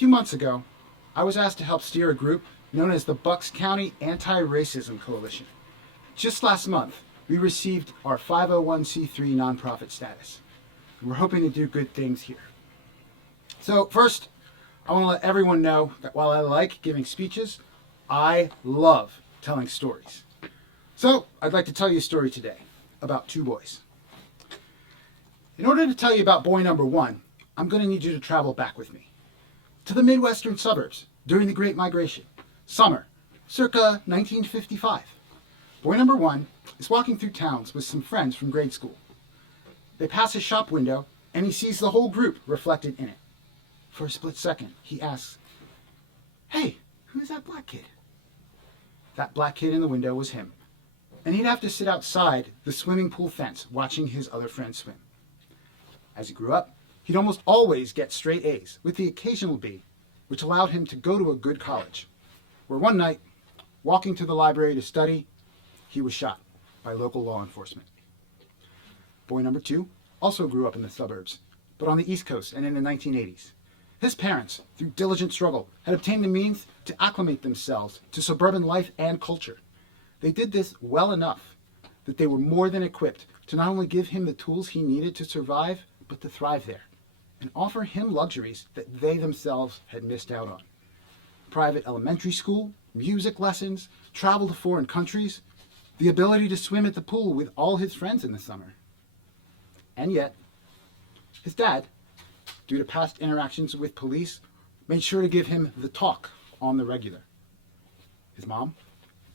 few months ago, I was asked to help steer a group known as the Bucks County Anti-Racism Coalition. Just last month, we received our 501c3 nonprofit status. We're hoping to do good things here. So first, I want to let everyone know that while I like giving speeches, I love telling stories. So I'd like to tell you a story today about two boys. In order to tell you about boy number one, I'm going to need you to travel back with me to the Midwestern suburbs during the Great Migration, summer, circa 1955. Boy number one is walking through towns with some friends from grade school. They pass a shop window and he sees the whole group reflected in it. For a split second, he asks, "Hey, who's that black kid?" That black kid in the window was him, and he'd have to sit outside the swimming pool fence watching his other friends swim. As he grew up, he'd almost always get straight A's, with the occasional B, which allowed him to go to a good college, where one night, walking to the library to study, he was shot by local law enforcement. Boy number two also grew up in the suburbs, but on the East Coast and in the 1980s. His parents, through diligent struggle, had obtained the means to acclimate themselves to suburban life and culture. They did this well enough that they were more than equipped to not only give him the tools he needed to survive, but to thrive there, and offer him luxuries that they themselves had missed out on. Private elementary school, music lessons, travel to foreign countries, the ability to swim at the pool with all his friends in the summer. And yet, his dad, due to past interactions with police, made sure to give him the talk on the regular. His mom,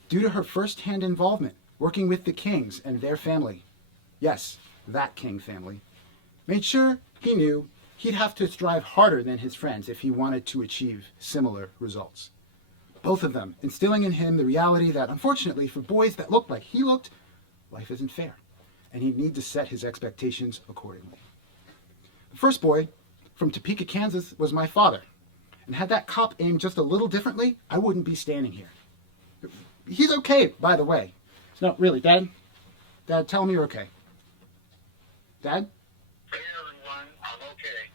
due to her first-hand involvement working with the Kings and their family, yes, that King family, made sure he knew he'd have to strive harder than his friends if he wanted to achieve similar results. Both of them instilling in him the reality that, unfortunately, for boys that looked like he looked, life isn't fair, and he'd need to set his expectations accordingly. The first boy from Topeka, Kansas, was my father, and had that cop aimed just a little differently, I wouldn't be standing here. He's okay, by the way. No, really, Dad? Dad, tell him you're okay. Dad? Hey everyone, I'm okay.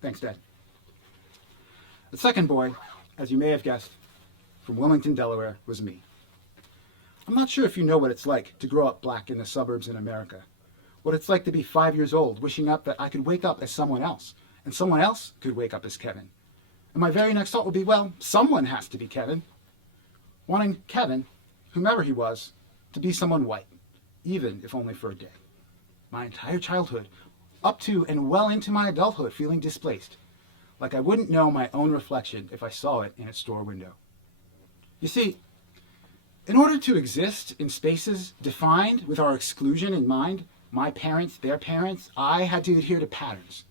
Thanks, Dad. The second boy, as you may have guessed, from Wilmington, Delaware, was me. I'm not sure if you know what it's like to grow up black in the suburbs in America. What it's like to be 5 years old, wishing up that I could wake up as someone else, and someone else could wake up as Kevin. And my very next thought would be, well, someone has to be Kevin. Wanting Kevin, whomever he was, to be someone white, even if only for a day. My entire childhood, up to and well into my adulthood, feeling displaced, like I wouldn't know my own reflection if I saw it in a store window. You see, in order to exist in spaces defined with our exclusion in mind, my parents, their parents, I had to adhere to patterns.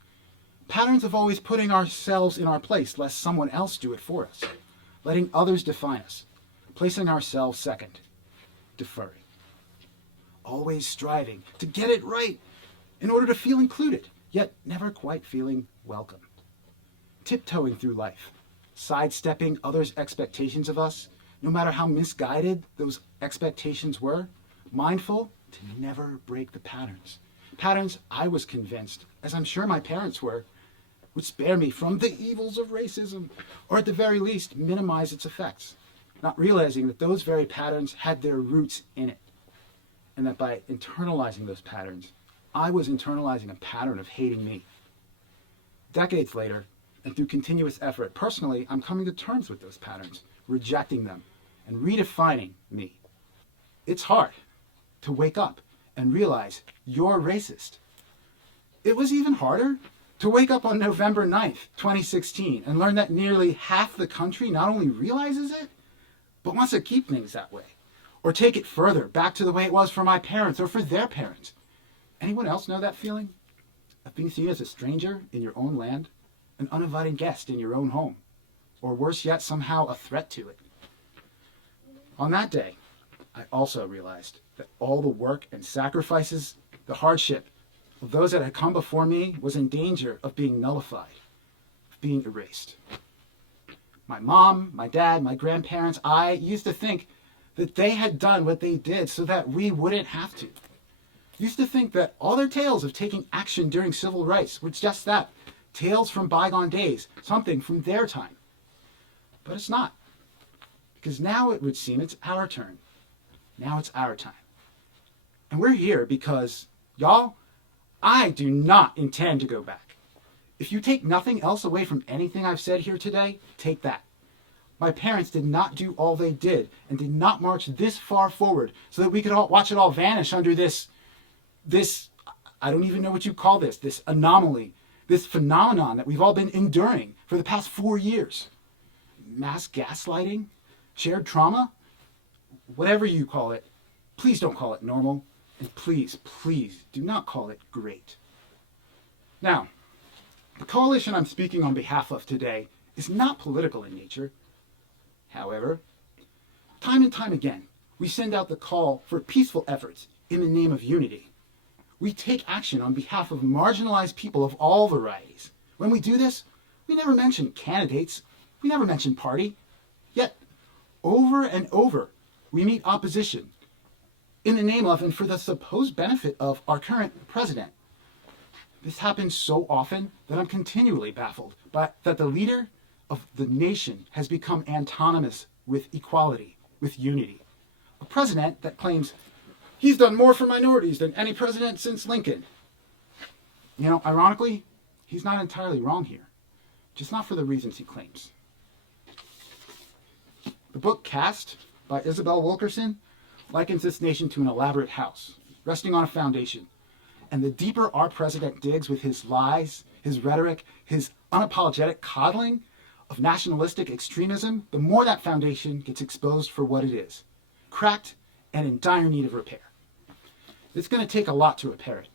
Patterns of always putting ourselves in our place lest someone else do it for us. Letting others define us. Placing ourselves second. Deferring. Always striving to get it right in order to feel included, yet never quite feeling welcome. Tiptoeing through life. Sidestepping others' expectations of us, no matter how misguided those expectations were. Mindful to never break the patterns. Patterns I was convinced, as I'm sure my parents were, would spare me from the evils of racism, or at the very least minimize its effects, not realizing that those very patterns had their roots in it, and that by internalizing those patterns, I was internalizing a pattern of hating me. Decades later, and through continuous effort, personally, I'm coming to terms with those patterns, rejecting them, and redefining me. It's hard to wake up and realize you're racist. It was even harder to wake up on November 9th, 2016, and learn that nearly half the country not only realizes it, but wants to keep things that way, or take it further, back to the way it was for my parents or for their parents. Anyone else know that feeling? Of being seen as a stranger in your own land, an uninvited guest in your own home, or worse yet, somehow a threat to it. On that day, I also realized that all the work and sacrifices, the hardship of those that had come before me was in danger of being nullified, of being erased. My mom, my dad, my grandparents, I used to think that they had done what they did so that we wouldn't have to. Used to think that all their tales of taking action during civil rights was just that, tales from bygone days, something from their time. But it's not. Because now it would seem it's our turn. Now it's our time. And we're here because, y'all, I do not intend to go back. If you take nothing else away from anything I've said here today, take that. My parents did not do all they did and did not march this far forward so that we could all watch it all vanish under this, I don't even know what you call this anomaly, this phenomenon that we've all been enduring for the past 4 years. Mass gaslighting, shared trauma, whatever you call it, please don't call it normal, and please, please do not call it great. Now, the coalition I'm speaking on behalf of today is not political in nature. However, time and time again, we send out the call for peaceful efforts in the name of unity. We take action on behalf of marginalized people of all varieties. When we do this, we never mention candidates, we never mention party. Yet, over and over, we meet opposition in the name of and for the supposed benefit of our current president. This happens so often that I'm continually baffled by that the leader of the nation has become antonymous with equality, with unity. A president that claims he's done more for minorities than any president since Lincoln. You know, ironically, he's not entirely wrong here, just not for the reasons he claims. The book Caste by Isabel Wilkerson likens this nation to an elaborate house, resting on a foundation. And the deeper our president digs with his lies, his rhetoric, his unapologetic coddling of nationalistic extremism, the more that foundation gets exposed for what it is, cracked and in dire need of repair. It's going to take a lot to repair it.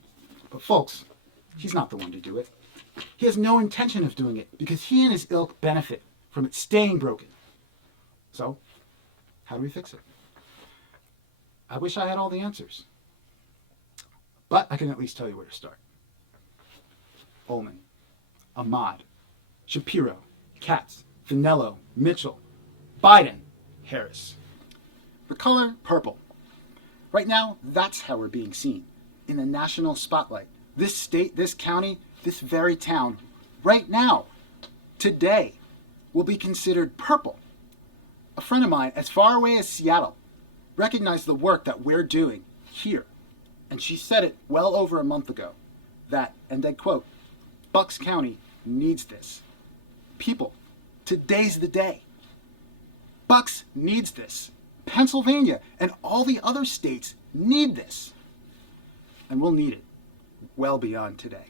But folks, he's not the one to do it. He has no intention of doing it because he and his ilk benefit from it staying broken. So, how do we fix it? I wish I had all the answers. But I can at least tell you where to start. Ullman, Ahmad, Shapiro, Katz, Finello, Mitchell, Biden, Harris. The color purple. Right now, that's how we're being seen in the national spotlight. This state, this county, this very town, right now, today, will be considered purple. A friend of mine, as far away as Seattle, recognized the work that we're doing here. And she said it well over a month ago that, and I quote, Bucks County needs this. People, today's the day. Bucks needs this. Pennsylvania and all the other states need this. And we'll need it well beyond today.